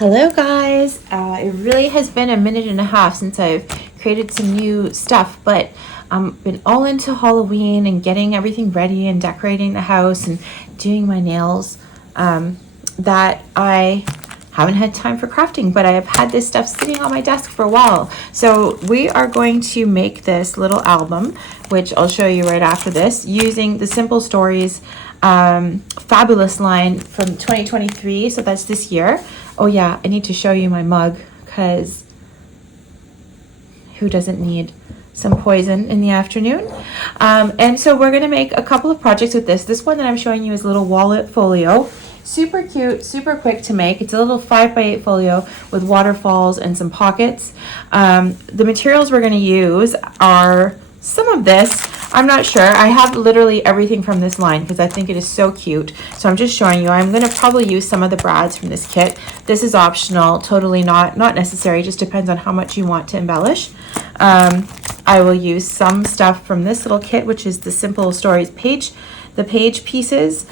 Hello guys, it really has been a minute and a half since I've created some new stuff, but I've been all into Halloween and getting everything ready and decorating the house and doing my nails that I haven't had time for crafting, but I have had this stuff sitting on my desk for a while. So we are going to make this little album, which I'll show you right after this, using the Simple Stories Faboolous line from 2023, so that's this year. Oh yeah, I need to show you my mug, because who doesn't need some poison in the afternoon? And so we're going to make a couple of projects with this. This one that I'm showing you is a little wallet folio. Super cute, super quick to make. It's a little 5x8 folio with waterfalls and some pockets. The materials we're going to use are some of this. I'm not sure. I have literally everything from this line because I think it is so cute. So I'm just showing you. I'm going to probably use some of the brads from this kit. This is optional, totally not necessary. Just depends on how much you want to embellish. I will use some stuff from this little kit, which is the Simple Stories page pieces,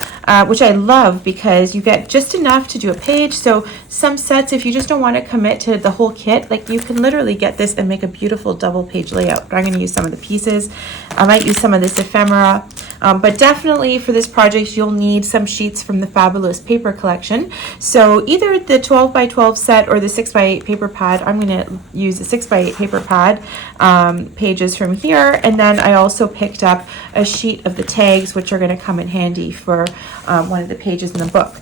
which I love because you get just enough to do a page. So some sets, if you just don't want to commit to the whole kit, like you can literally get this and make a beautiful double page layout. But I'm going to use some of the pieces. I might use some of this ephemera, but definitely for this project you'll need some sheets from the Fabulous paper collection. So either the 12x12 set or the 6x8 paper pad. I'm going to use the 6x8 paper pad pages from here, and then I also picked up a sheet of the tags, which are going to come in handy for one of the pages in the book.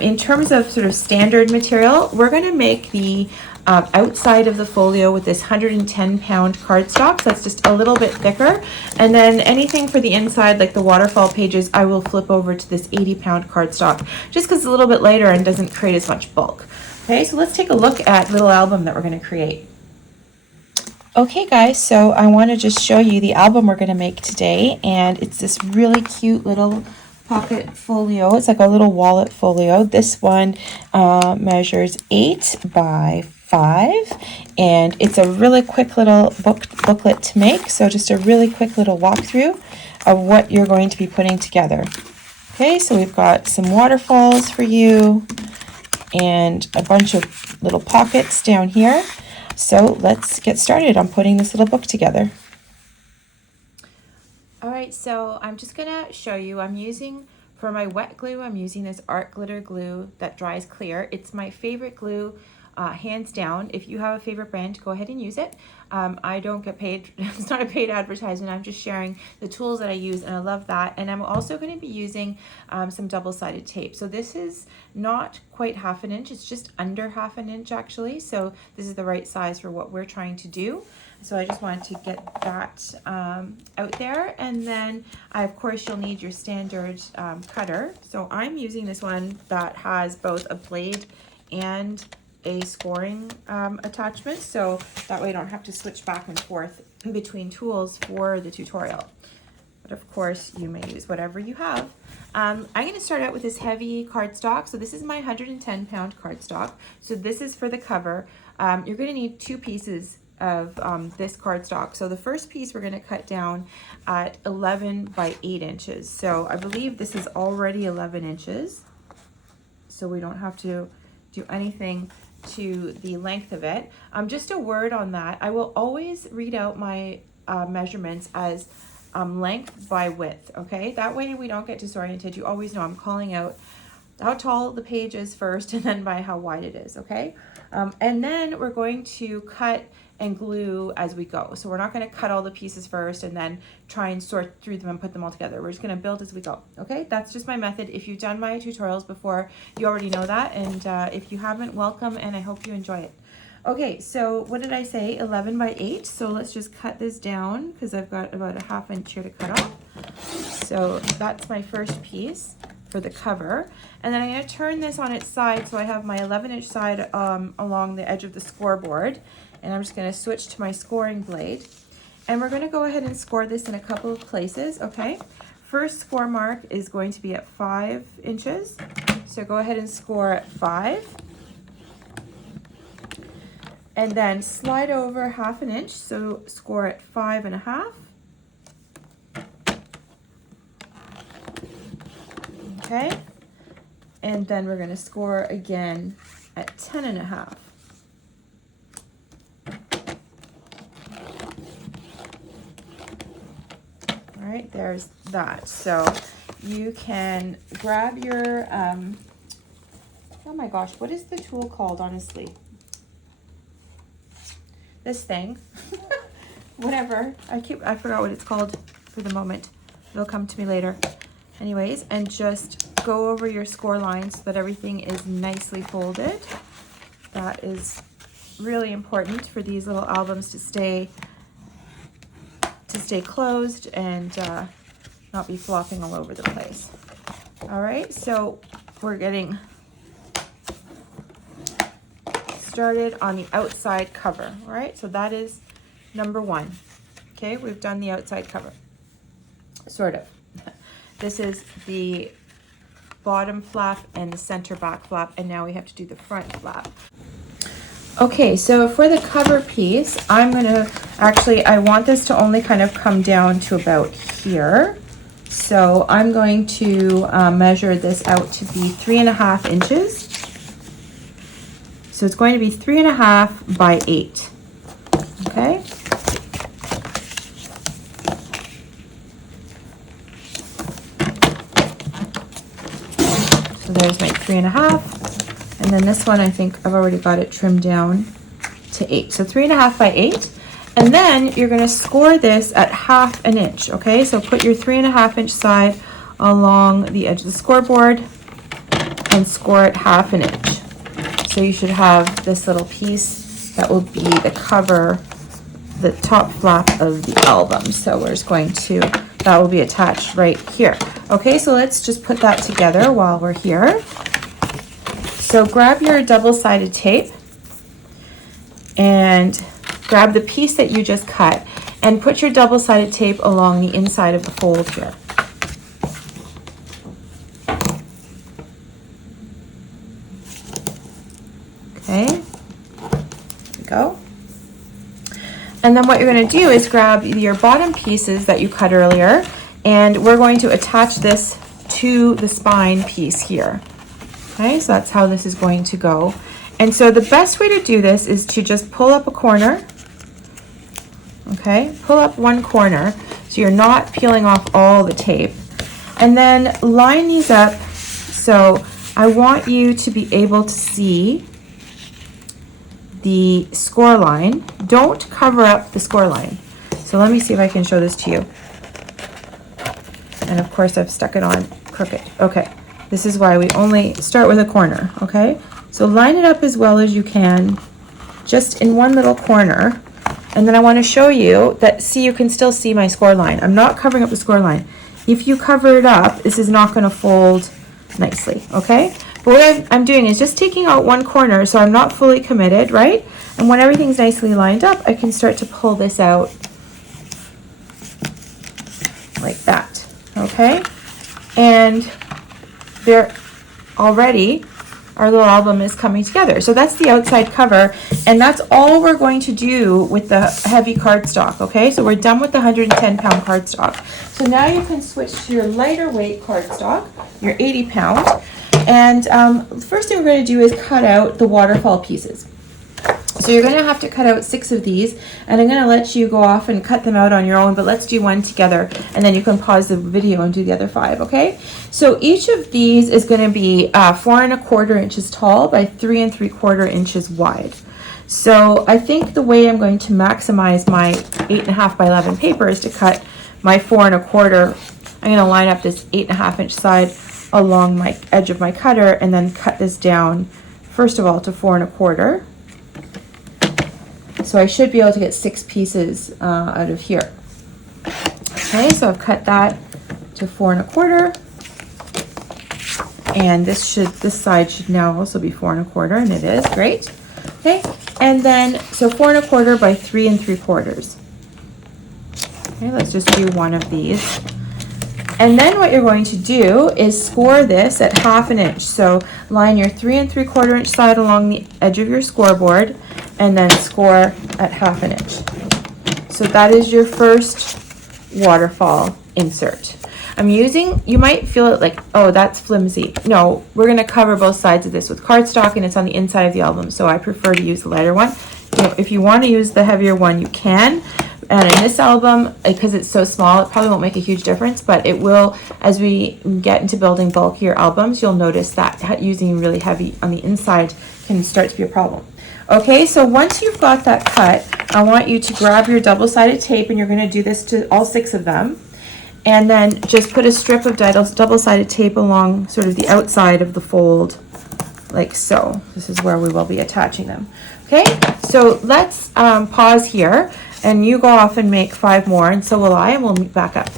In terms of sort of standard material, we're going to make the outside of the folio with this 110-pound cardstock. So that's just a little bit thicker. And then anything for the inside, like the waterfall pages, I will flip over to this 80-pound cardstock, just because it's a little bit lighter and doesn't create as much bulk. Okay, so let's take a look at the little album that we're going to create. Okay guys, so I want to just show you the album we're going to make today, and it's this really cute little pocket folio. It's like a little wallet folio. This one measures 8 by 5, and it's a really quick little booklet to make, so just a really quick little walkthrough of what you're going to be putting together. Okay, so we've got some waterfalls for you and a bunch of little pockets down here. So let's get started on putting this little book together. All right, so I'm just gonna show you, I'm using, for my wet glue, I'm using this art glitter glue that dries clear. It's my favorite glue, hands down. If you have a favorite brand, go ahead and use it. I don't get paid, it's not a paid advertisement, I'm just sharing the tools that I use, and I love that. And I'm also going to be using some double-sided tape. So this is not quite 1/2 inch, it's just under 1/2 inch actually. So this is the right size for what we're trying to do. So I just wanted to get that out there. And then of course you'll need your standard cutter. So I'm using this one that has both a blade and a scoring attachment, so that way I don't have to switch back and forth between tools for the tutorial. But of course you may use whatever you have. I'm going to start out with this heavy cardstock. So this is my 110-pound cardstock. So this is for the cover. You're going to need 2 pieces of this cardstock. So the first piece we're going to cut down at 11 by 8 inches. So I believe this is already 11 inches. So we don't have to do anything to the length of it. Just a word on that. I will always read out my measurements as length by width, okay? That way we don't get disoriented. You always know I'm calling out how tall the page is first and then by how wide it is, okay? And then we're going to cut and glue as we go. So we're not going to cut all the pieces first and then try and sort through them and put them all together. We're just going to build as we go. Okay, that's just my method. If you've done my tutorials before, you already know that. And if you haven't, welcome, and I hope you enjoy it. Okay, so what did I say? 11 by 8. So let's just cut this down because I've got about a 1/2 inch here to cut off. So that's my first piece for the cover. And then I'm going to turn this on its side so I have my 11-inch side along the edge of the scoreboard. And I'm just going to switch to my scoring blade. And we're going to go ahead and score this in a couple of places, okay? First score mark is going to be at 5 inches. So go ahead and score at 5. And then slide over 1/2 inch, so score at 5 1/2. Okay? And then we're going to score again at 10.5. All right, there's that. So you can grab your, oh my gosh, what is the tool called, honestly? This thing. Whatever. I forgot what it's called for the moment. It'll come to me later. Anyways, and just go over your score line so that everything is nicely folded. That is really important for these little albums to stay closed and not be flopping all over the place. All right, so we're getting started on the outside cover. All right, so that is number 1. Okay, we've done the outside cover, sort of. This is the bottom flap and the center back flap, and now we have to do the front flap. Okay, so for the cover piece, I'm gonna, actually, I want this to only kind of come down to about here. So I'm going to measure this out to be 3.5 inches. So it's going to be 3.5 by 8, okay? So there's my 3.5, and then this one I think I've already got it trimmed down to 8. So 3.5 by 8, and then you're going to score this at 1/2 inch. Okay, so put your 3.5 inch side along the edge of the scoreboard and score it 1/2 inch. So you should have this little piece that will be the cover, the top flap of the album. So we're just going to, that will be attached right here. Okay, so let's just put that together while we're here. So grab your double-sided tape and grab the piece that you just cut and put your double-sided tape along the inside of the fold here. Okay, there we go. And then what you're going to do is grab your bottom pieces that you cut earlier, and we're going to attach this to the spine piece here. Okay, so that's how this is going to go. And so the best way to do this is to just pull up a corner. Okay, pull up one corner so you're not peeling off all the tape. And then line these up. So I want you to be able to see the score line. Don't cover up the score line. So let me see if I can show this to you. And of course I've stuck it on crooked. Okay, this is why we only start with a corner. Okay, so line it up as well as you can, just in one little corner. And then I want to show you that, see, you can still see my score line. I'm not covering up the score line. If you cover it up, this is not going to fold nicely. Okay, but what I'm doing is just taking out one corner, so I'm not fully committed, right? And when everything's nicely lined up, I can start to pull this out like that, okay? And there already, our little album is coming together. So that's the outside cover, and that's all we're going to do with the heavy cardstock, okay? So we're done with the 110-pound cardstock. So now you can switch to your lighter weight cardstock, your 80-pound. And the first thing we're going to do is cut out the waterfall pieces. So you're going to have to cut out 6 of these, and I'm going to let you go off and cut them out on your own, but let's do one together, and then you can pause the video and do the other 5, okay? So each of these is going to be 4¼ inches tall by 3 3/4 inches wide. So I think the way I'm going to maximize my 8.5 by 11 paper is to cut my 4¼ I'm going to line up this 8.5 inch side along my edge of my cutter and then cut this down first of all to 4¼ So I should be able to get 6 pieces out of here. Okay, so I've cut that to 4¼ and this side should now also be 4¼ and it is great. Okay, and then so 4¼ by 3 3/4. Okay, let's just do one of these. And then what you're going to do is score this at 1/2 inch. So line your 3 3/4 inch side along the edge of your scoreboard and then score at 1/2 inch. So that is your first waterfall insert. I'm using, you might feel it like, oh, that's flimsy. No, we're going to cover both sides of this with cardstock, and it's on the inside of the album, so I prefer to use the lighter one. You know, if you want to use the heavier one, you can. And in this album, because it's so small, it probably won't make a huge difference, but it will, as we get into building bulkier albums, you'll notice that using really heavy on the inside can start to be a problem. Okay, so once you've got that cut, I want you to grab your double-sided tape, and you're going to do this to all 6 of them. And then just put a strip of double-sided tape along sort of the outside of the fold, like so. This is where we will be attaching them. Okay, so let's pause here, and you go off and make 5 more, and so will I, and we'll meet back up.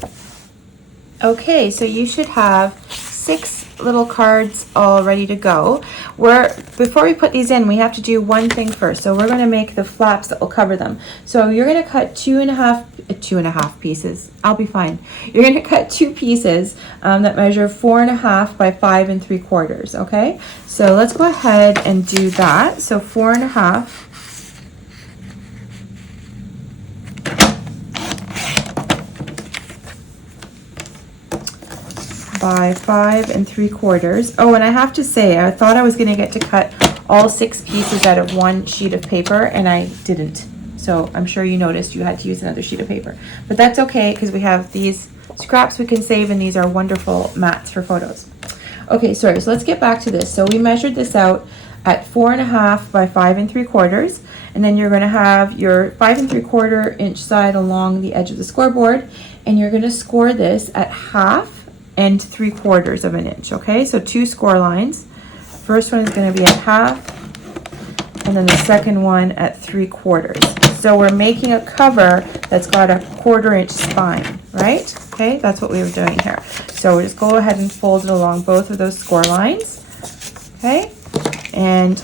Okay, so you should have 6 little cards all ready to go. Before we put these in, we have to do one thing first. So we're going to make the flaps that will cover them. So you're going to cut two and a half pieces. I'll be fine. You're going to cut 2 pieces that measure 4.5 by 5 3/4. Okay, so let's go ahead and do that. So 4.5 by 5 3/4. Oh, and I have to say, I thought I was going to get to cut all 6 pieces out of one sheet of paper, and I didn't. So I'm sure you noticed you had to use another sheet of paper. But that's okay, because we have these scraps we can save, and these are wonderful mats for photos. Okay, sorry, so let's get back to this. So we measured this out at 4.5 by 5 3/4, and then you're going to have your 5 3/4 inch side along the edge of the scoreboard, and you're going to score this at 1/2 and 3/4 of an inch. Okay, so 2 score lines. First one is going to be at 1/2, and then the second one at 3/4. So we're making a cover that's got a 1/4 inch spine, right? Okay, that's what we were doing here. So we just go ahead and fold it along both of those score lines. Okay, and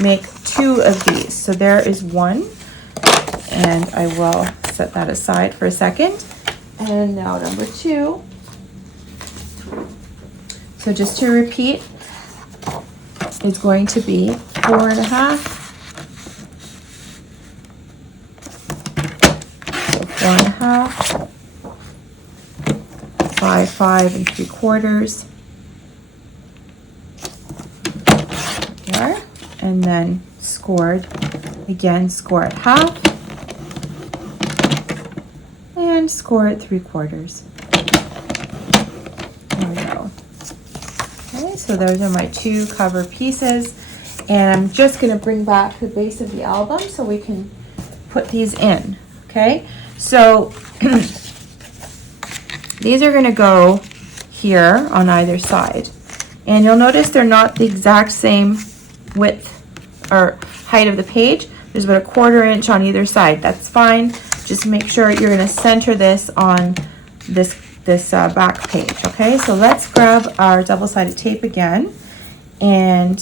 make 2 of these. So there is 1, and I will set that aside for a second. And now number 2. So just to repeat, it's going to be 4.5. So 4.5 by 5 3/4. There, and then scored again. Score at 1/2 and score at 3/4. There we go. Okay, so those are my 2 cover pieces, and I'm just going to bring back the base of the album so we can put these in. Okay, so these are going to go here on either side, and you'll notice they're not the exact same width or height of the page. There's about a 1/4 inch on either side. That's fine. Just make sure you're going to center this on this back page. Okay, so let's grab our double-sided tape again, and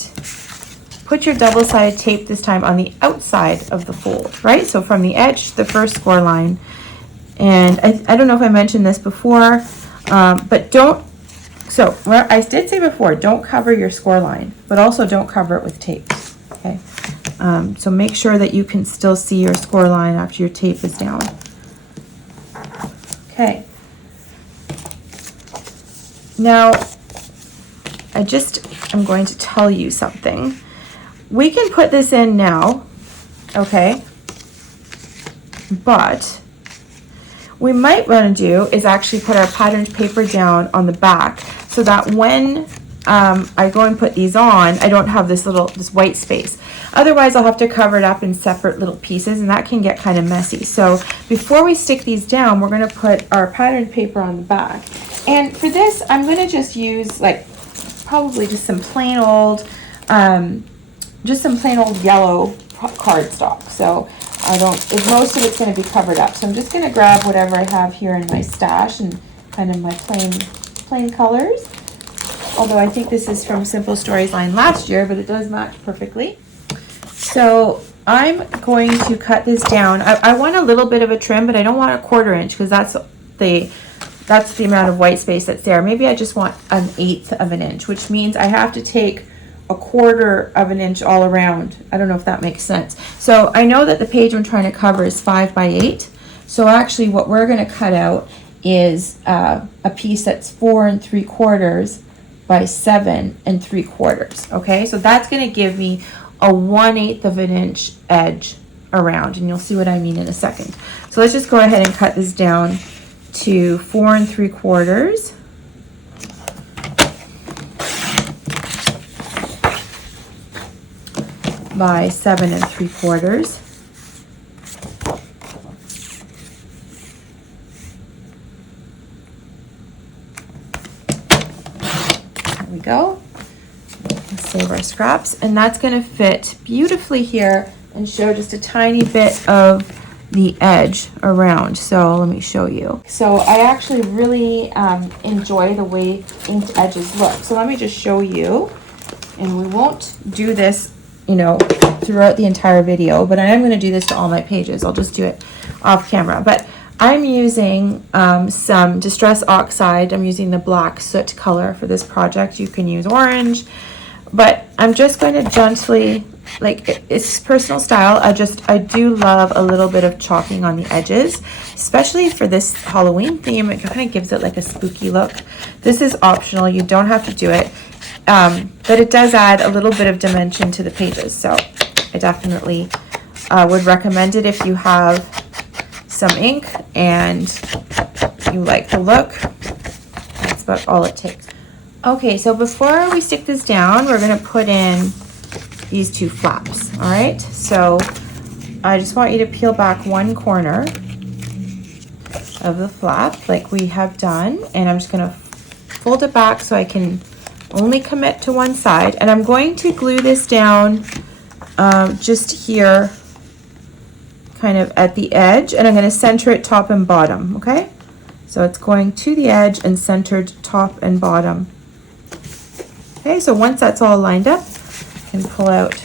put your double-sided tape this time on the outside of the fold, right? So from the edge to the first score line. And I don't know if I mentioned this before, but don't, so where I did say before, don't cover your score line, but also don't cover it with tape. Okay, so make sure that you can still see your score line after your tape is down. Okay. Now, I'm going to tell you something. We can put this in now, okay? But we might want to do is actually put our patterned paper down on the back, so that when I go and put these on, I don't have this white space. Otherwise, I'll have to cover it up in separate little pieces, and that can get kind of messy. So before we stick these down, we're going to put our patterned paper on the back. And for this, I'm going to just use probably just some plain old yellow cardstock. So most of it's going to be covered up. So I'm just going to grab whatever I have here in my stash and kind of my plain colors. Although I think this is from Simple Stories line last year, but it does match perfectly. So I'm going to cut this down. I want a little bit of a trim, but I don't want a 1/4 inch, because that's the amount of white space that's there. Maybe I just want 1/8 of an inch, which means I have to take 1/4 of an inch all around. I don't know if that makes sense. So I know that the page I'm trying to cover is 5 by 8. So actually what we're going to cut out is a piece that's 4 3/4 by 7 3/4. Okay, so that's going to give me a 1/8 of an inch edge around, and you'll see what I mean in a second. So let's just go ahead and cut this down to 4 3/4 by 7 3/4. There we go. Let's save our scraps, and that's going to fit beautifully here and show just a tiny bit of the edge around. So let me show you. So I actually really enjoy the way inked edges look. So let me just show you, and we won't do this, you know, throughout the entire video, but I am going to do this to all my pages. I'll just do it off camera. But I'm using some Distress Oxide. I'm using the black soot color for this project. You can use orange, but I'm just going to gently, like, it's personal style. I do love a little bit of chalking on the edges, especially for this Halloween theme. It kind of gives it like a spooky look. This is optional. You don't have to do it. But it does add a little bit of dimension to the pages. So I definitely would recommend it if you have some ink and you like the look. That's about all it takes. Okay, so before we stick this down, we're going to put in these 2 flaps. All right, so I just want you to peel back one corner of the flap like we have done, and I'm just going to fold it back so I can only commit to one side, and I'm going to glue this down just here, kind of at the edge, and I'm going to center it top and bottom. Okay, so it's going to the edge and centered top and bottom. Okay, so once that's all lined up, I can pull out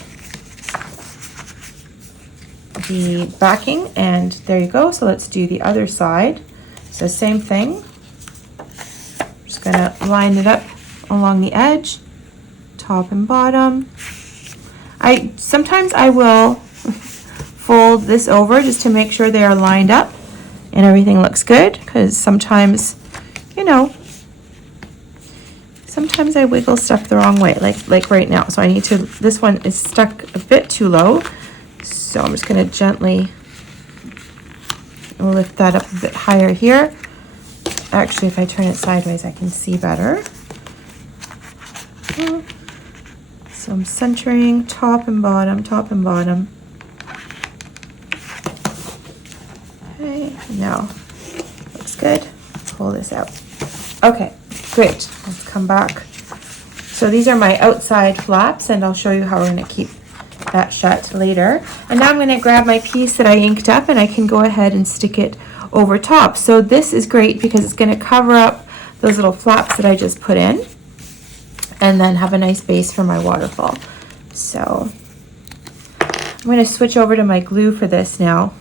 the backing, and there you go. So let's do the other side. So same thing, just going to line it up along the edge, top and bottom. Sometimes I will fold this over just to make sure they are lined up and everything looks good, because sometimes, you know, sometimes I wiggle stuff the wrong way, like right now. So I need to, this one is stuck a bit too low, so I'm just going to gently lift that up a bit higher here. Actually, if I turn it sideways, I can see better. So I'm centering top and bottom, top and bottom. Okay, now looks good. Pull this out. Okay, great. Let's come back. So these are my outside flaps, and I'll show you how we're going to keep that shut later. And now I'm going to grab my piece that I inked up, and I can go ahead and stick it over top. So this is great because it's going to cover up those little flaps that I just put in, and then have a nice base for my waterfall. So I'm going to switch over to my glue for this now.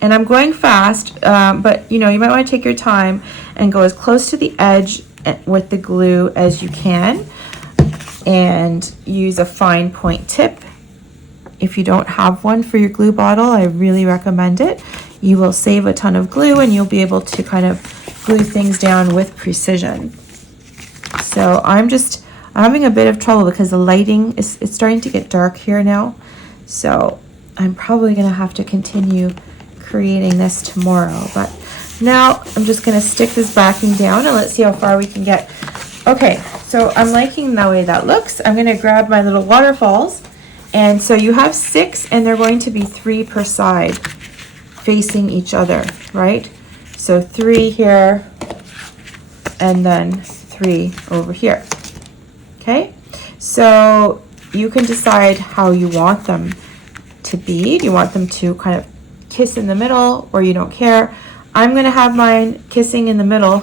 And I'm going fast, but you know, you might want to take your time and go as close to the edge with the glue as you can, and use a fine point tip. If you don't have one for your glue bottle, I really recommend it. You will save a ton of glue, and you'll be able to kind of glue things down with precision. So I'm having a bit of trouble because the lighting it's starting to get dark here now. So I'm probably going to have to continue creating this tomorrow. But now I'm just going to stick this backing down, and let's see how far we can get. Okay, so I'm liking the way that looks. I'm going to grab my little waterfalls. And so you have 6, and they're going to be 3 per side facing each other, right? So 3 here, and then 3 over here. Okay, so you can decide how you want them to be. Do you want them to kind of kiss in the middle, or you don't care? I'm going to have mine kissing in the middle,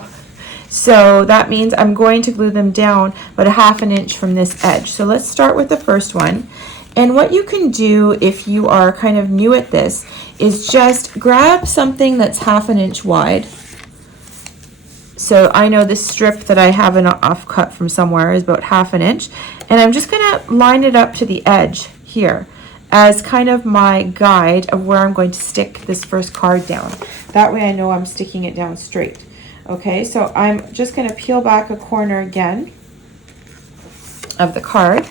so that means I'm going to glue them down about 1/2 inch from this edge. So let's start with the first one. And what you can do if you are kind of new at this is just grab something that's 1/2 inch wide. So I know this strip that I have an offcut from somewhere is about 1/2 inch, and I'm just going to line it up to the edge here as kind of my guide of where I'm going to stick this first card down. That way I know I'm sticking it down straight. Okay, so I'm just going to peel back a corner again of the card,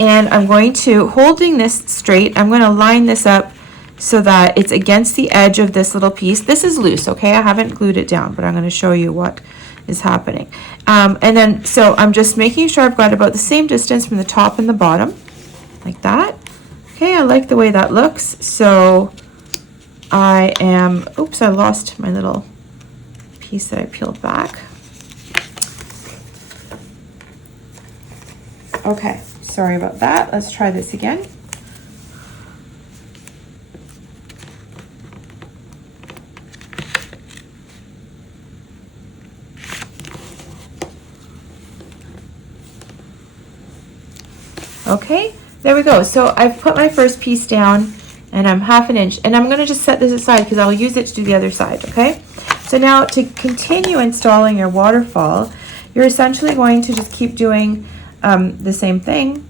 and I'm going to, holding this straight, I'm going to line this up so that it's against the edge of this little piece. This is loose, okay? I haven't glued it down, but I'm going to show you what is happening. And then, so I'm just making sure I've got about the same distance from the top and the bottom, like that. Okay, I like the way that looks. So I am, oops, I lost my little piece that I peeled back. Okay, sorry about that. Let's try this again. Okay, there we go. So I've put my first piece down and I'm 1/2 inch, and I'm going to just set this aside because I'll use it to do the other side, okay? So now to continue installing your waterfall, you're essentially going to just keep doing the same thing,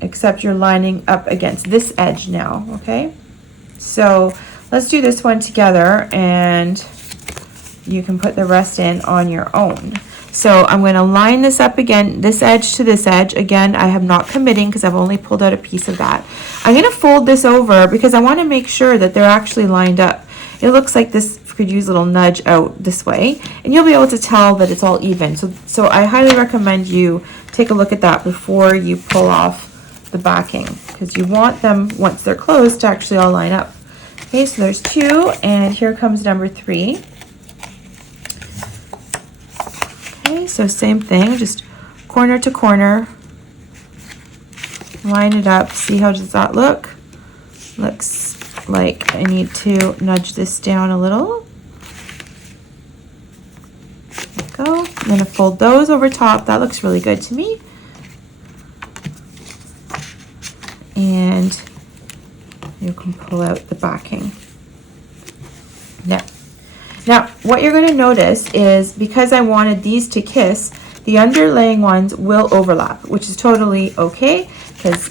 except you're lining up against this edge now, okay? So let's do this one together, and you can put the rest in on your own. So I'm going to line this up again, this edge to this edge. Again, I am not committing because I've only pulled out a piece of that. I'm going to fold this over because I want to make sure that they're actually lined up. It looks like this could use a little nudge out this way, and you'll be able to tell that it's all even. So I highly recommend you take a look at that before you pull off the backing, because you want them, once they're closed, to actually all line up. Okay, so there's 2, and here comes number 3. Okay, so same thing, just corner to corner, line it up. See how does that look? Looks like I need to nudge this down a little. There we go. I'm going to fold those over top. That looks really good to me. And you can pull out the backing. Now, what you're going to notice is, because I wanted these to kiss, the underlaying ones will overlap, which is totally okay, because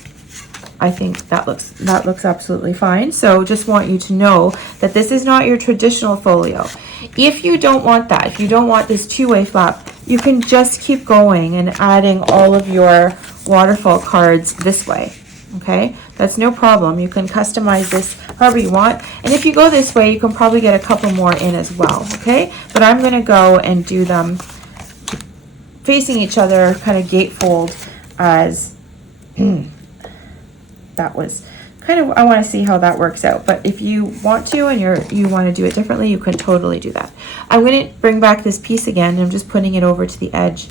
I think that looks absolutely fine. So just want you to know that this is not your traditional folio. If you don't want that, if you don't want this two-way flap, you can just keep going and adding all of your waterfall cards this way. Okay, that's no problem. You can customize this however you want, and if you go this way, you can probably get a couple more in as well. Okay, but I'm going to go and do them facing each other, kind of gatefold, as that was kind of, I want to see how that works out. But if you want to and you want to do it differently, you can totally do that. I'm going to bring back this piece again. I'm just putting it over to the edge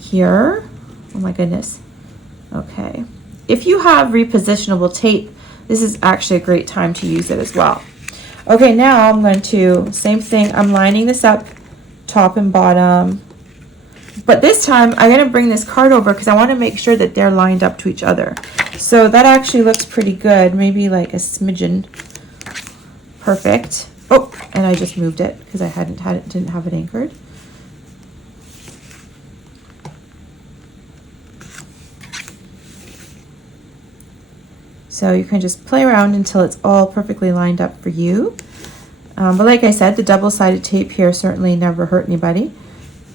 here. Oh my goodness. Okay. If you have repositionable tape, this is actually a great time to use it as well. Okay, now I'm going to, same thing, I'm lining this up top and bottom. But this time I'm going to bring this card over because I want to make sure that they're lined up to each other. So that actually looks pretty good, maybe like a smidgen. Perfect. Oh, and I just moved it because I didn't have it anchored. So you can just play around until it's all perfectly lined up for you. But like I said, the double-sided tape here certainly never hurt anybody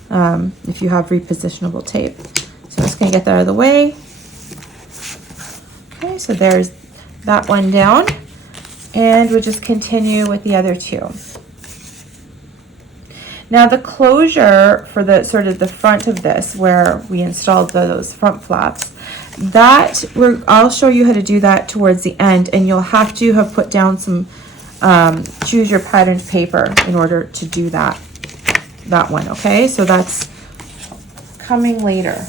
if you have repositionable tape. So I'm just going to get that out of the way. Okay, so there's that one down. And we'll just continue with the other 2. Now the closure for the sort of the front of this, where we installed those front flaps, that I'll show you how to do that towards the end, and you'll have to have put down some choose your pattern paper in order to do that one. Okay, so that's coming later.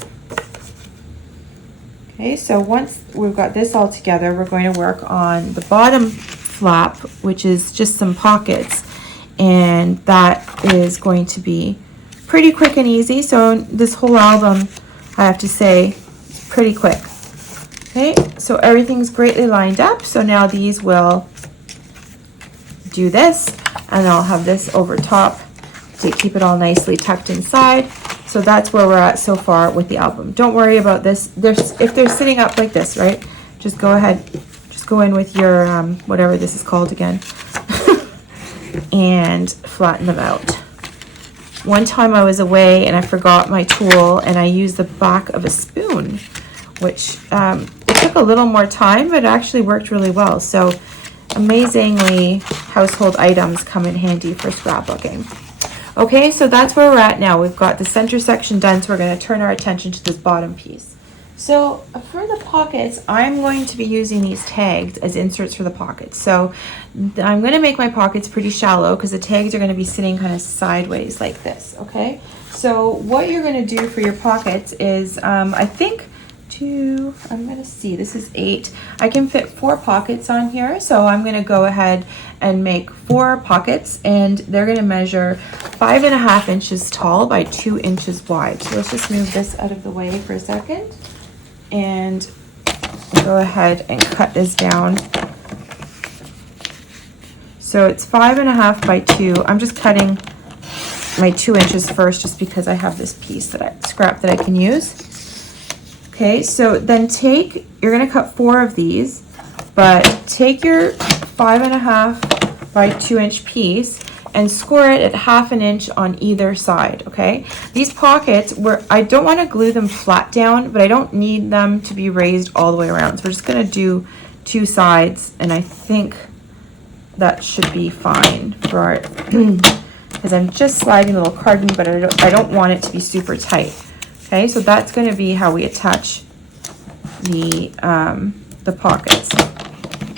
Okay, so once we've got this all together, we're going to work on the bottom flap, which is just some pockets, and that is going to be pretty quick and easy. So this whole album, I have to say, is pretty quick. Okay, so everything's greatly lined up. So now these will do this, and I'll have this over top to keep it all nicely tucked inside. So that's where we're at so far with the album. Don't worry about this. If they're sitting up like this, right? Just go ahead go in with your, whatever this is called again, and flatten them out. One time I was away and I forgot my tool and I used the back of a spoon, which it took a little more time, but it actually worked really well. So amazingly, household items come in handy for scrapbooking. Okay, so that's where we're at now. We've got the center section done, so we're going to turn our attention to this bottom piece. So for the pockets, I'm going to be using these tags as inserts for the pockets. So I'm going to make my pockets pretty shallow because the tags are going to be sitting kind of sideways like this, okay? So what you're going to do for your pockets is, I think, I'm going to see, this is 8. I can fit 4 pockets on here, so I'm going to go ahead and make 4 pockets, and they're going to measure 5.5 inches tall by 2 inches wide. So let's just move this out of the way for a second. And go ahead and cut this down. So it's 5.5 by 2. I'm just cutting my 2 inches first just because I have this piece scrap that I can use. Okay, so then you're gonna cut 4 of these, but take your 5.5 by 2 inch piece and score it at 1/2 inch on either side, okay? These pockets, I don't want to glue them flat down, but I don't need them to be raised all the way around. So we're just going to do 2 sides, and I think that should be fine for it, because I'm just sliding a little carding, but I don't want it to be super tight. Okay, so that's going to be how we attach the pockets.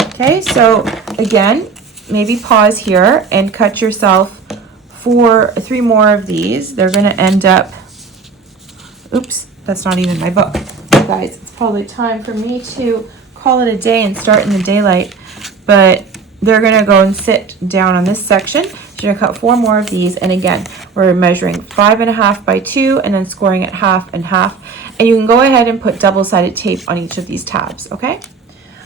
Okay, so again, maybe pause here and cut yourself 3 more of these. They're going to end up, oops, that's not even my book. Guys, it's probably time for me to call it a day and start in the daylight, but they're going to go and sit down on this section. So you're going to cut 4 more of these, and again, we're measuring 5.5 by 2 and then scoring it 1/2 and 1/2. And you can go ahead and put double-sided tape on each of these tabs, okay?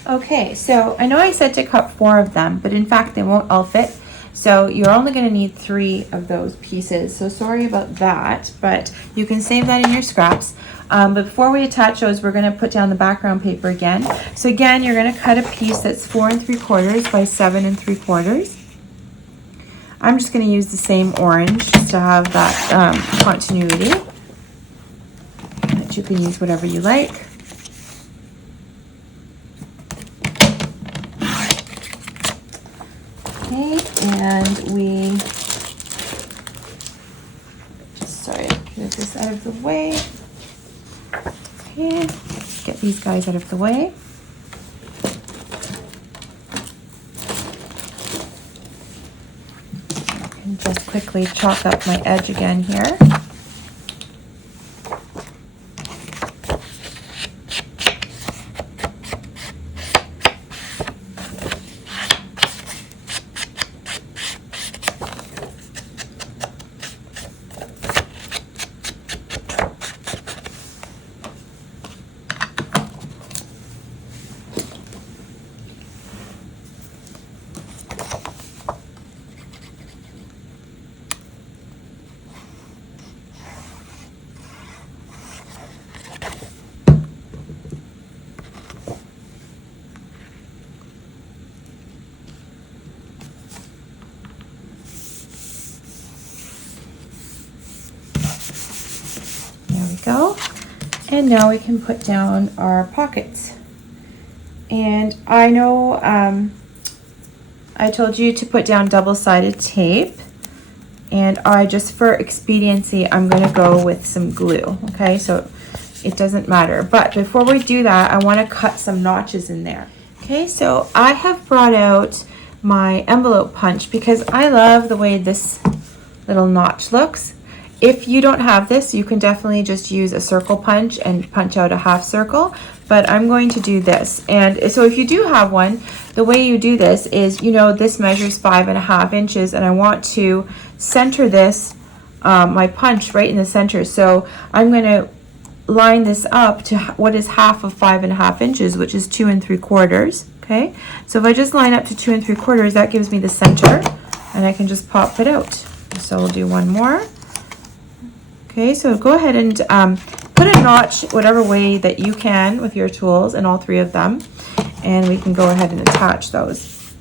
Okay, so I know I said to cut 4 of them, but in fact they won't all fit. So you're only going to need 3 of those pieces. So sorry about that, but you can save that in your scraps. But before we attach those, we're going to put down the background paper again. So again, you're going to cut a piece that's 4 3/4 by 7 3/4. I'm just going to use the same orange just to have that continuity. But you can use whatever you like. Okay, and we move this out of the way. Okay, get these guys out of the way. And just quickly chalk up my edge again here. Go. And now we can put down our pockets. And I know I told you to put down double-sided tape, and just for expediency, I'm going to go with some glue. Okay, so it doesn't matter. But before we do that, I want to cut some notches in there. Okay, so I have brought out my envelope punch because I love the way this little notch looks. If you don't have this, you can definitely just use a circle punch and punch out a half circle, but I'm going to do this. And so if you do have one, the way you do this is, this measures 5.5 inches, and I want to center this, my punch right in the center. So I'm going to line this up to what is half of 5.5 inches, which is 2 3/4. Okay, so if I just line up to 2 3/4, that gives me the center, and I can just pop it out. So we'll do one more. Okay, so go ahead and put a notch whatever way that you can with your tools in all 3 of them. and we can go ahead and attach those.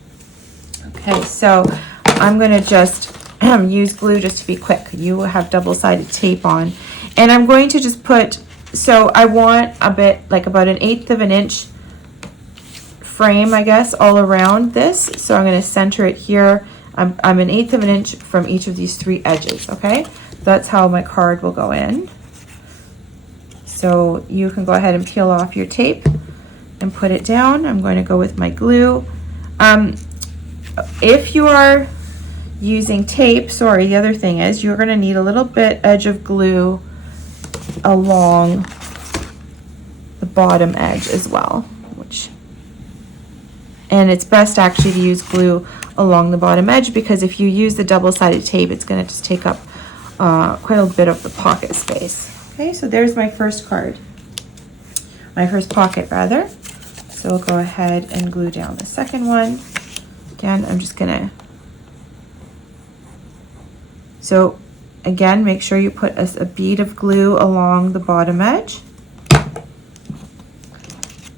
Okay, so I'm going to just use glue just to be quick. You have double-sided tape on, and I'm going to just put, so I want a bit, like about 1/8 of an inch frame, I guess, all around this. So I'm going to center it here. I'm 1/8 of an inch from each of these 3 edges, okay? That's how my card will go in. So you can go ahead and peel off your tape and put it down. I'm going to go with my glue. If you are using tape, sorry, the other thing is you're going to need a little bit edge of glue along the bottom edge as well, and it's best actually to use glue along the bottom edge, because if you use the double-sided tape, it's going to just take up quite a bit of the pocket space. Okay, so there's my first card, my first pocket rather. So we'll go ahead and glue down the second one. Again, I'm just gonna, so again, make sure you put a bead of glue along the bottom edge.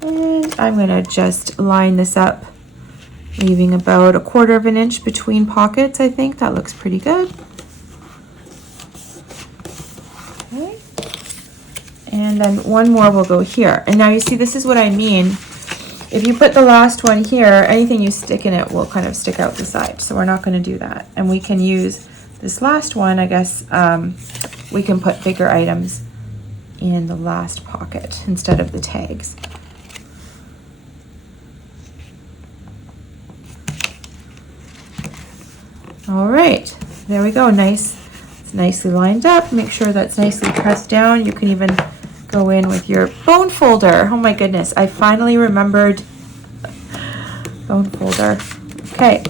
And I'm gonna just line this up, leaving about 1/4 of an inch between pockets. I think that looks pretty good. Okay. And then one more will go here. And now you see, this is what I mean. If you put the last one here, anything you stick in it will kind of stick out the side. So we're not going to do that. And we can use this last one, I guess, we can put bigger items in the last pocket instead of the tags. All right, there we go. Nice. It's nicely lined up. Make sure that's nicely pressed down. You can even go in with your bone folder. Oh my goodness, I finally remembered bone folder. Okay.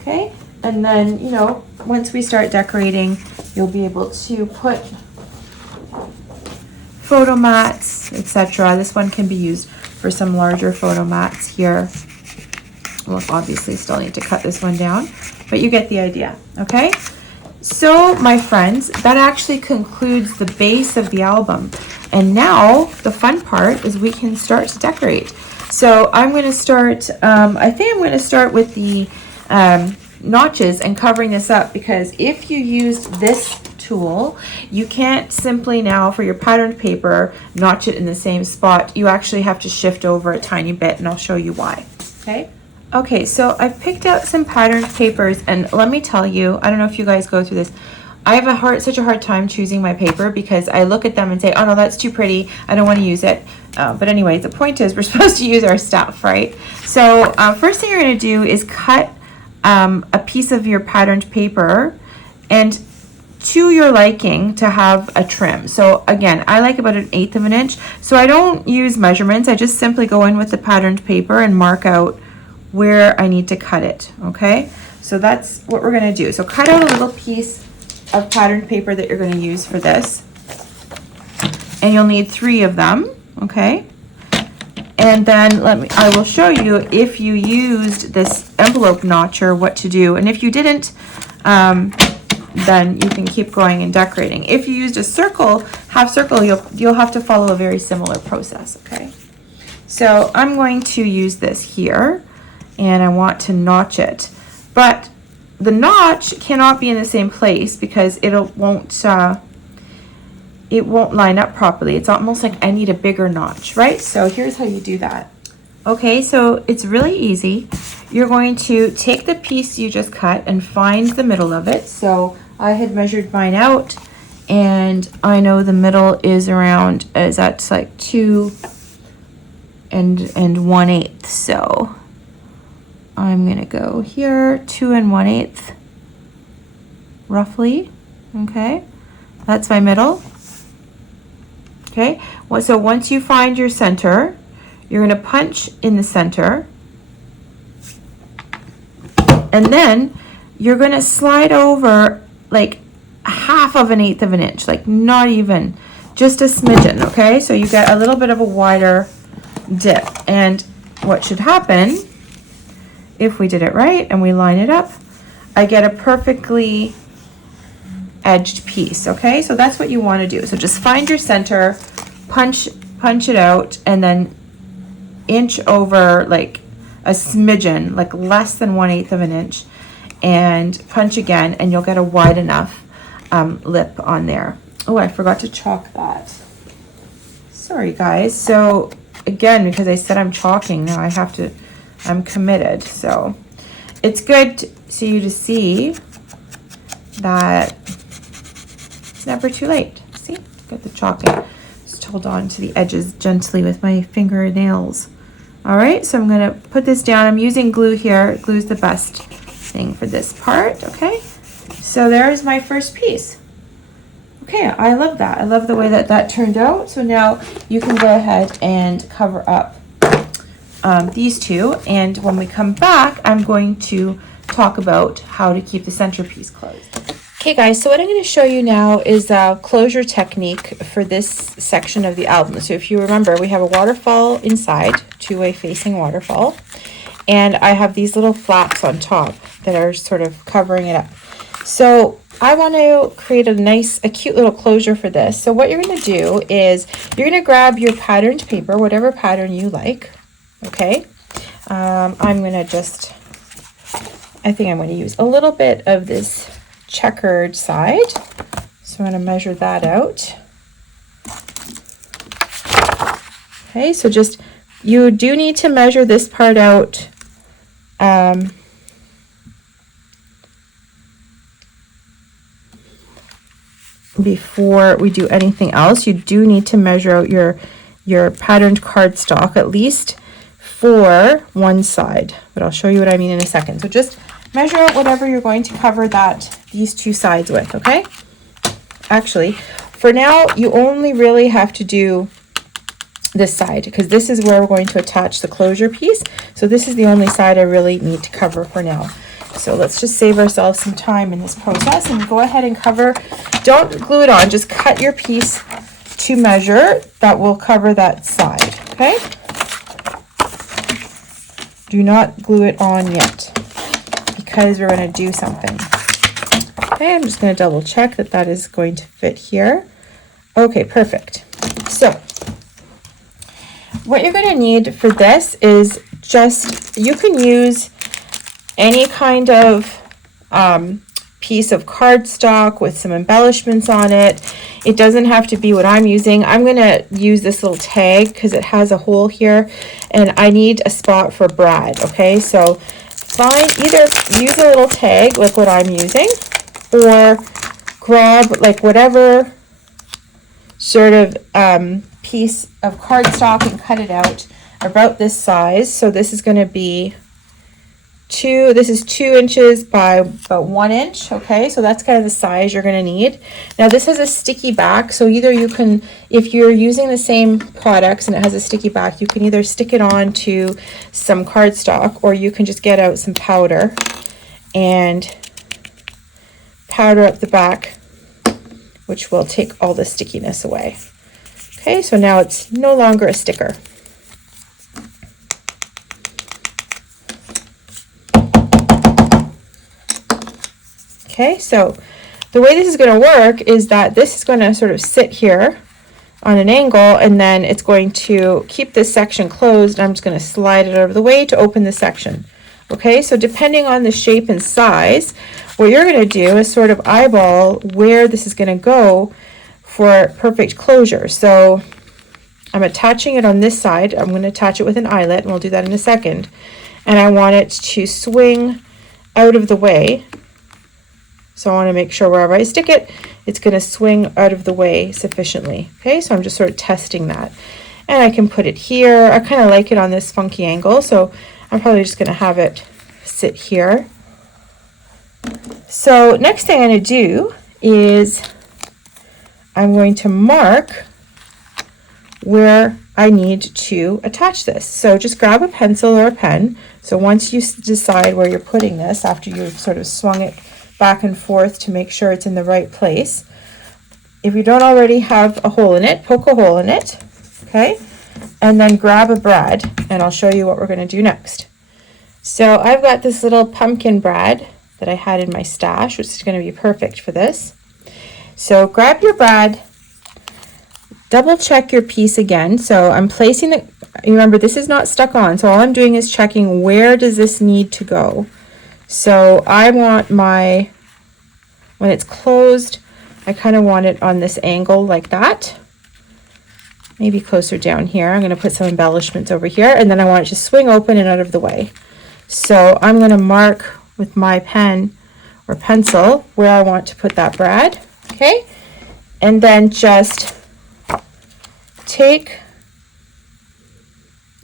Okay, and then, you know, once we start decorating, you'll be able to put photo mats, etc. This one can be used for some larger photo mats here. We'll obviously still need to cut this one down, but you get the idea, okay? So, my friends, that actually concludes the base of the album. And now, the fun part is we can start to decorate. So, I'm going to start, I think I'm going to start with the notches and covering this up, because if you used this tool, you can't simply now, for your patterned paper, notch it in the same spot. You actually have to shift over a tiny bit, and I'll show you why, okay? Okay, so I've picked out some patterned papers, and let me tell you, I don't know if you guys go through this, I have such a hard time choosing my paper, because I look at them and say, oh no, that's too pretty, I don't want to use it. But anyway, the point is we're supposed to use our stuff, right? So first thing you're going to do is cut a piece of your patterned paper, and to your liking, to have a trim. So again, I like about 1/8 of an inch, so I don't use measurements. I just simply go in with the patterned paper and mark out where I need to cut it, okay? So that's what we're gonna do. So cut out a little piece of patterned paper that you're gonna use for this. And you'll need 3 of them, okay? And then I will show you, if you used this envelope notcher, what to do. And if you didn't, then you can keep going and decorating. If you used a circle, half circle, you'll have to follow a very similar process, okay? So I'm going to use this here, and I want to notch it. But the notch cannot be in the same place, because it won't line up properly. It's almost like I need a bigger notch, right? So here's how you do that. Okay, so it's really easy. You're going to take the piece you just cut and find the middle of it. So I had measured mine out, and I know the middle is around, that's like 2 and 1/8. So I'm gonna go here, 2 1/8, roughly. Okay, that's my middle. Okay, well, so once you find your center, you're gonna punch in the center, and then you're gonna slide over like 1/2 of an 1/8 of an inch, like not even, just a smidgen, okay? So you get a little bit of a wider dip. And what should happen, if we did it right and we line it up, I get a perfectly edged piece, okay? So that's what you want to do. So just find your center, punch it out, and then inch over, like a smidgen, like less than 1/8 of an inch, and punch again, and you'll get a wide enough lip on there. Oh, I forgot to chalk that. Sorry guys. So again, because I said I'm chalking, now I have to, I'm committed. So it's good for you to see that it's never too late. See, got the chalking. Just hold on to the edges gently with my fingernails. All right, so I'm gonna put this down. I'm using glue here. Glue's the best thing for this part, okay? So there's my first piece. Okay, I love that. I love the way that that turned out. So now you can go ahead and cover up these two. And when we come back, I'm going to talk about how to keep the centerpiece closed. Okay guys, so what I'm going to show you now is a closure technique for this section of the album. So if you remember, we have a waterfall inside, two-way facing waterfall. And I have these little flaps on top that are sort of covering it up. So I want to create a cute little closure for this. So what you're going to do is you're going to grab your patterned paper, whatever pattern you like. Okay. I'm going to I think I'm going to use a little bit of this checkered side. So I'm going to measure that out. Okay. So you do need to measure this part out. Before we do anything else, you do need to measure out your patterned cardstock at least for one side, but I'll show you what I mean in a second. So just measure out whatever you're going to cover these two sides with, okay? Actually, for now, you only really have to do this side because this is where we're going to attach the closure piece. So this is the only side I really need to cover for now. So let's just save ourselves some time in this process and go ahead and cover. Don't glue it on, just cut your piece to measure that will cover that side, okay? Do not glue it on yet because we're going to do something. Okay, I'm just going to double check that that is going to fit here. Okay, perfect. So what you're going to need for this is you can use any kind of piece of cardstock with some embellishments on it. It doesn't have to be what I'm using. I'm going to use this little tag because it has a hole here and I need a spot for Brad. Okay, so either use a little tag like what I'm using or grab like whatever sort of piece of cardstock and cut it out about this size. So this is going to be this is 2 inches by about 1 inch. Okay, so that's kind of the size you're going to need. Now this has a sticky back, so either you can, if you're using the same products and it has a sticky back, you can either stick it on to some cardstock or you can just get out some powder and powder up the back, which will take all the stickiness away. Okay, so now it's no longer a sticker. Okay, so the way this is going to work is that this is going to sort of sit here on an angle and then it's going to keep this section closed. I'm just going to slide it out of the way to open the section. Okay, so depending on the shape and size, what you're going to do is sort of eyeball where this is going to go for perfect closure. So I'm attaching it on this side. I'm going to attach it with an eyelet and we'll do that in a second. And I want it to swing out of the way. So I want to make sure wherever I stick it, it's going to swing out of the way sufficiently. Okay, so I'm just sort of testing that. And I can put it here. I kind of like it on this funky angle, so I'm probably just going to have it sit here. So next thing I'm going to do is I'm going to mark where I need to attach this. So just grab a pencil or a pen. So once you decide where you're putting this, after you've sort of swung it back and forth to make sure it's in the right place. If you don't already have a hole in it, poke a hole in it, okay? And then grab a brad, and I'll show you what we're going to do next. So I've got this little pumpkin brad that I had in my stash, which is going to be perfect for this. So grab your brad, double check your piece again. So I'm placing it, remember this is not stuck on, so all I'm doing is checking where does this need to go. So I want my, when it's closed, I kind of want it on this angle like that. Maybe closer down here. I'm going to put some embellishments over here, and then I want it to swing open and out of the way. So I'm going to mark with my pen or pencil where I want to put that brad, okay? And then just take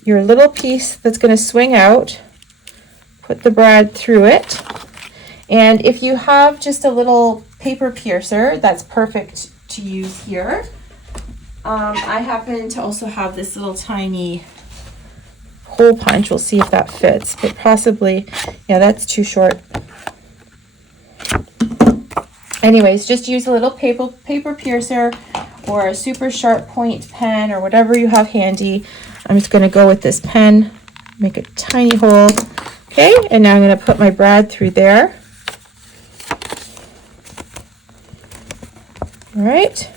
your little piece that's going to swing out, put the brad through it, and if you have just a little paper piercer, that's perfect to use here. I happen to also have this little tiny hole punch. We'll see if that fits, but possibly, yeah, that's too short. Anyways, just use a little paper piercer or a super sharp point pen or whatever you have handy. I'm just going to go with this pen, make a tiny hole. Okay, and now I'm going to put my brad through there. All right.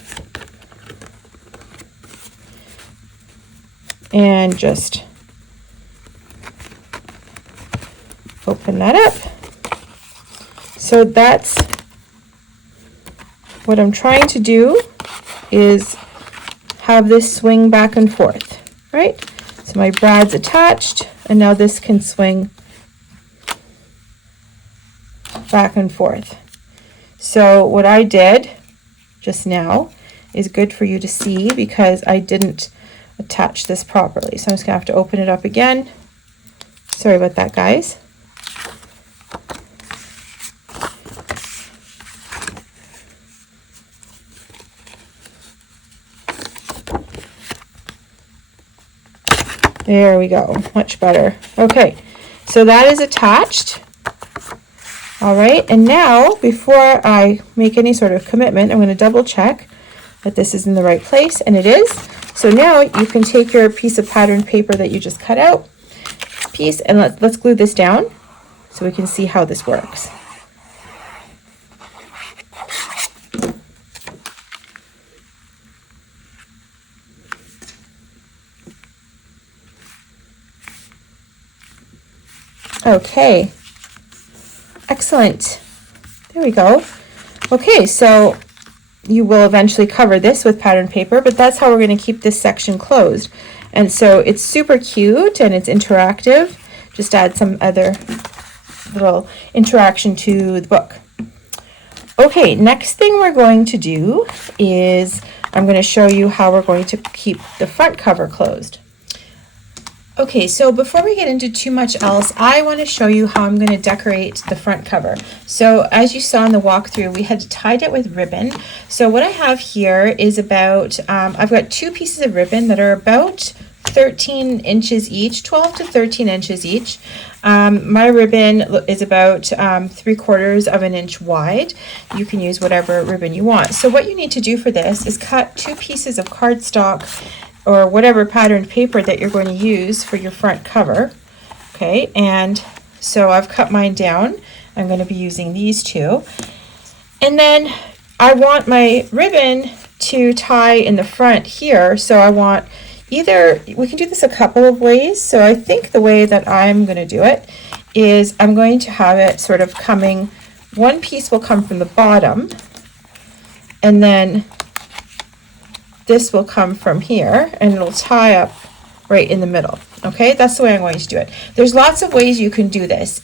And just open that up. So that's what I'm trying to do, is have this swing back and forth, right? So my brad's attached, and now this can swing back and forth. So what I did just now is good for you to see because I didn't attach this properly. So I'm just gonna have to open it up again. Sorry about that, guys. There we go, much better. Okay, so that is attached. All right, and now before I make any sort of commitment, I'm going to double check that this is in the right place, and it is. So now you can take your piece of pattern paper that you just cut out, piece, and let's glue this down so we can see how this works. Okay, excellent. There we go. Okay, so you will eventually cover this with pattern paper, but that's how we're going to keep this section closed. And so it's super cute and it's interactive. Just add some other little interaction to the book. Okay, next thing we're going to do is I'm going to show you how we're going to keep the front cover closed. Okay, so before we get into too much else, I want to show you how I'm going to decorate the front cover. So as you saw in the walkthrough, we had tied it with ribbon. So what I have here is about, I've got two pieces of ribbon that are about 13 inches each, 12 to 13 inches each. My ribbon is about 3/4 of an inch wide. You can use whatever ribbon you want. So what you need to do for this is cut two pieces of cardstock or whatever patterned paper that you're going to use for your front cover. Okay, and so I've cut mine down. I'm going to be using these two. And then I want my ribbon to tie in the front here. So I want either, we can do this a couple of ways. So I think the way that I'm going to do it is I'm going to have it sort of coming, one piece will come from the bottom, and then this will come from here and it'll tie up right in the middle. Okay, that's the way I'm going to do it. There's lots of ways you can do this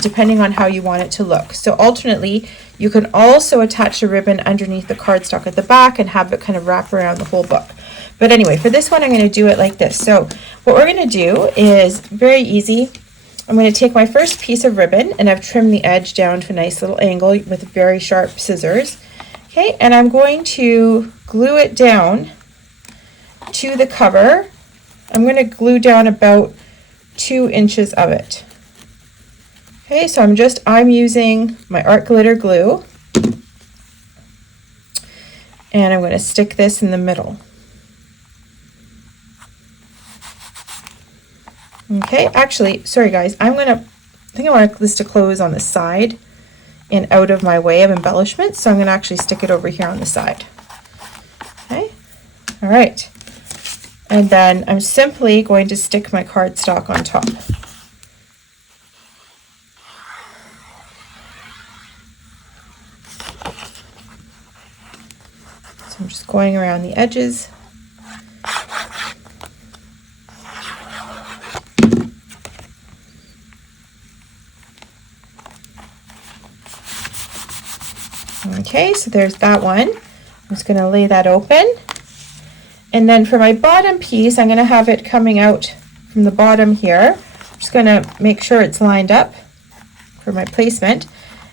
depending on how you want it to look. So alternately, you can also attach a ribbon underneath the cardstock at the back and have it kind of wrap around the whole book. But anyway, for this one, I'm going to do it like this. So what we're going to do is very easy. I'm going to take my first piece of ribbon and I've trimmed the edge down to a nice little angle with very sharp scissors. Okay, and I'm going to glue it down to the cover. I'm going to glue down about 2 inches of it. Okay, so I'm using my art glitter glue, and I'm going to stick this in the middle. Okay, actually, sorry guys, I think I want this to close on the side and out of my way of embellishment, so I'm going to actually stick it over here on the side. Okay, all right. And then I'm simply going to stick my cardstock on top. So I'm just going around the edges. Okay, so there's that one. I'm just going to lay that open. And then for my bottom piece, I'm going to have it coming out from the bottom here. I'm just going to make sure it's lined up for my placement.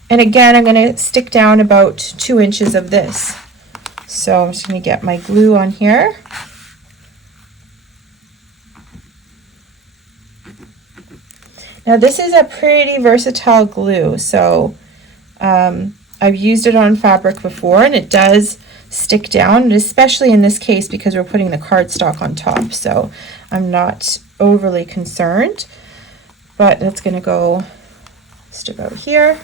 And again, I'm going to stick down about 2 inches of this. So I'm just going to get my glue on here. Now this is a pretty versatile glue, so I've used it on fabric before and it does stick down, especially in this case because we're putting the cardstock on top, so I'm not overly concerned. But that's going to go just about here.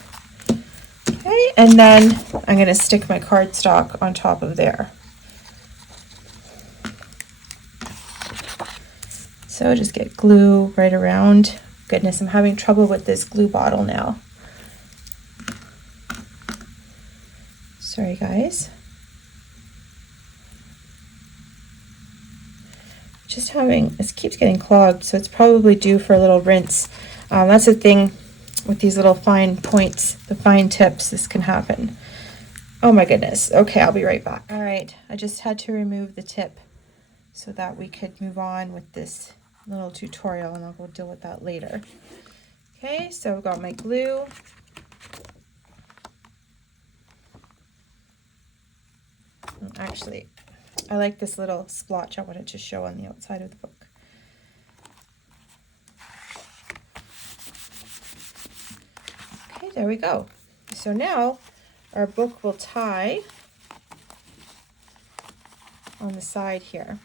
Okay, and then I'm going to stick my cardstock on top of there. So just get glue right around. Goodness, I'm having trouble with this glue bottle now. Sorry guys. Just having, this keeps getting clogged, so it's probably due for a little rinse. That's the thing with these little fine points, the fine tips, this can happen. Oh my goodness. Okay, I'll be right back. All right, I just had to remove the tip so that we could move on with this little tutorial, and I'll go deal with that later. Okay, so I've got my glue. Actually, I like this little splotch I wanted to show on the outside of the book. Okay, there we go. So now our book will tie on the side here.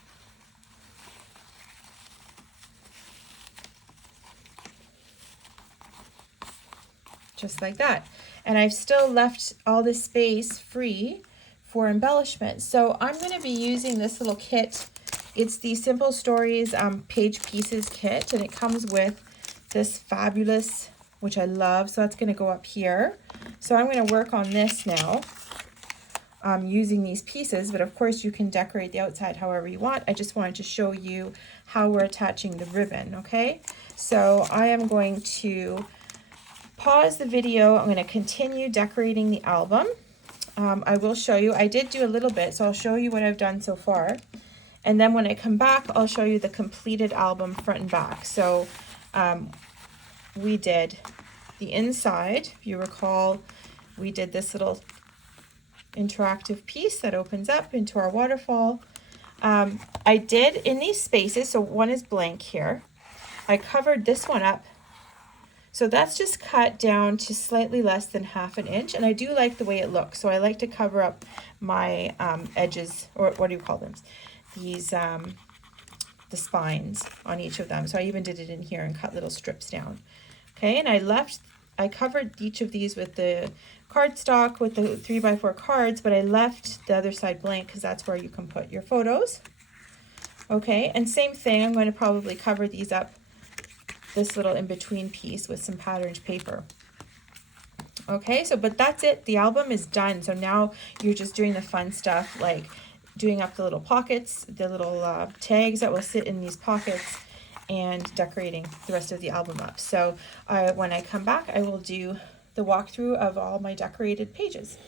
Just like that. And I've still left all this space free for embellishment. So I'm going to be using this little kit. It's the Simple Stories Page Pieces kit, and it comes with this fabulous, which I love. So that's going to go up here. So I'm going to work on this now using these pieces, but of course you can decorate the outside however you want. I just wanted to show you how we're attaching the ribbon, okay? So I am going to pause the video. I'm going to continue decorating the album. I will show you, I did do a little bit, so I'll show you what I've done so far. And then when I come back, I'll show you the completed album front and back. So we did the inside. If you recall, we did this little interactive piece that opens up into our waterfall. I did in these spaces, so one is blank here. I covered this one up. So that's just cut down to slightly less than 1/2 inch, and I do like the way it looks. So I like to cover up my edges, or what do you call them? These, the spines on each of them. So I even did it in here and cut little strips down. Okay, and I covered each of these with the cardstock with the 3x4 cards, but I left the other side blank because that's where you can put your photos. Okay, and same thing, I'm going to probably cover these up, this little in-between piece, with some patterned paper. Okay, so but that's it, the album is done. So now you're just doing the fun stuff like doing up the little pockets, the little tags that will sit in these pockets, and decorating the rest of the album up. So when I come back, I will do the walkthrough of all my decorated pages.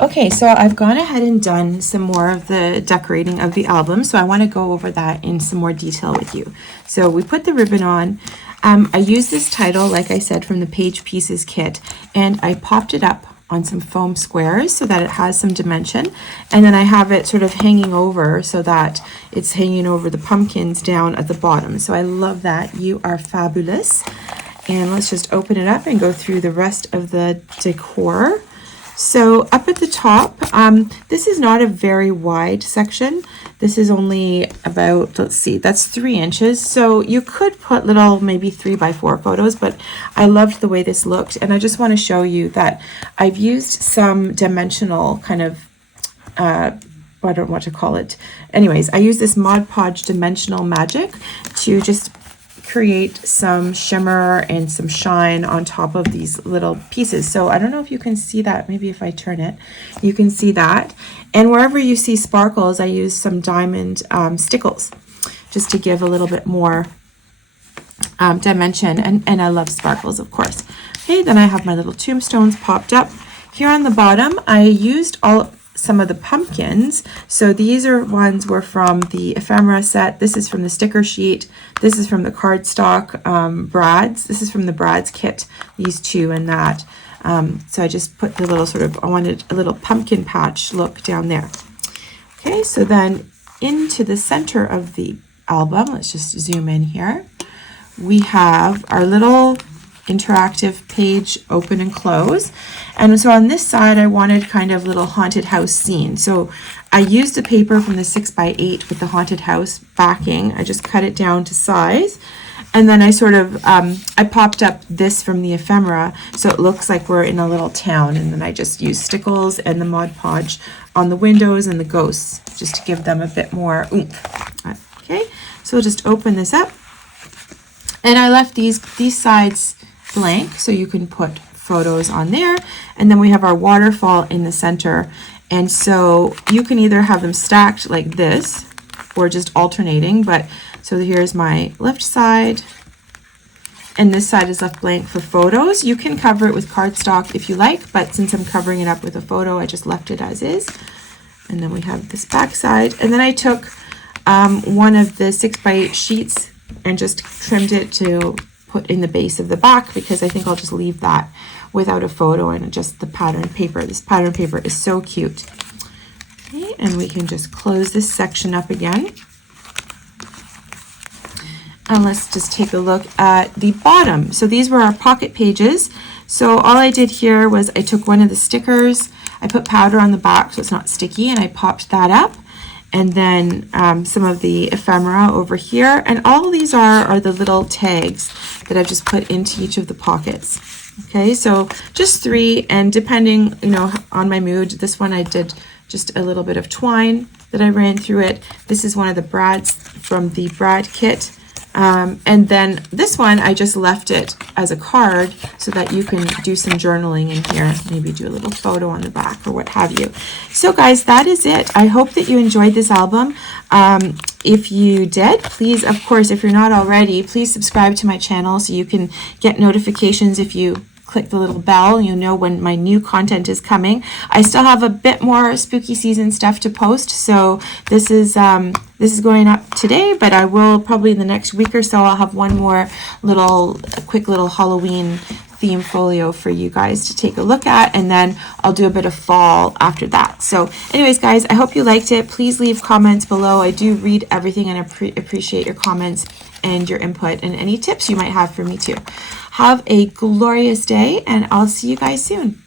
Okay, so I've gone ahead and done some more of the decorating of the album, so I want to go over that in some more detail with you. So we put the ribbon on. I used this title, like I said, from the Page Pieces kit, and I popped it up on some foam squares so that it has some dimension, and then I have it sort of hanging over so that it's hanging over the pumpkins down at the bottom. So I love that. You are fabulous. And let's just open it up and go through the rest of the decor. So up at the top, this is not a very wide section. This is only about, let's see, that's 3 inches. So you could put little maybe 3x4 photos, but I loved the way this looked. And I just want to show you that I've used some dimensional kind of I don't know what to call it. Anyways, I use this Mod Podge Dimensional Magic to just create some shimmer and some shine on top of these little pieces. So I don't know if you can see that. Maybe if I turn it, you can see that. And wherever you see sparkles, I use some diamond stickles just to give a little bit more dimension. And I love sparkles, of course. Okay, then I have my little tombstones popped up. Here on the bottom, I used some of the pumpkins. So these were from the ephemera set. This is from the sticker sheet. This is from the cardstock brads. This is from the brads kit, these two and that. So I just put the little I wanted a little pumpkin patch look down there. Okay, so then into the center of the album, let's just zoom in here. We have our little interactive page open and close. And so on this side, I wanted kind of little haunted house scene. So I used the paper from the 6x8 with the haunted house backing. I just cut it down to size. And then I I popped up this from the ephemera, so it looks like we're in a little town. And then I just used stickles and the Mod Podge on the windows and the ghosts, just to give them a bit more oomph. Okay, so we'll just open this up. And I left these sides blank, so you can put photos on there. And then we have our waterfall in the center. And so you can either have them stacked like this or just alternating. But so here's my left side, and this side is left blank for photos. You can cover it with cardstock if you like, but since I'm covering it up with a photo, I just left it as is. And then we have this back side. And then I took one of the 6x8 sheets and just trimmed it to put in the base of the back, because I think I'll just leave that without a photo and just the pattern paper. This pattern paper is so cute. Okay, and we can just close this section up again. And let's just take a look at the bottom. So these were our pocket pages. So all I did here was I took one of the stickers, I put powder on the back so it's not sticky, and I popped that up. And then some of the ephemera over here. And all of these are the little tags that I've just put into each of the pockets. Okay, so just 3, and depending, on my mood, this one I did just a little bit of twine that I ran through it. This is one of the brads from the brad kit. And then this one, I just left it as a card so that you can do some journaling in here, maybe do a little photo on the back or what have you. So guys, that is it. I hope that you enjoyed this album. If you did, please, of course, if you're not already, please subscribe to my channel so you can get notifications. If you click the little bell, you'll know when my new content is coming. I still have a bit more spooky season stuff to post, so this is going up today, but I will probably in the next week or so, I'll have one more quick little Halloween theme folio for you guys to take a look at, and then I'll do a bit of fall after that. So anyways, guys, I hope you liked it. Please leave comments below. I do read everything, and appreciate your comments and your input and any tips you might have for me too. Have a glorious day, and I'll see you guys soon.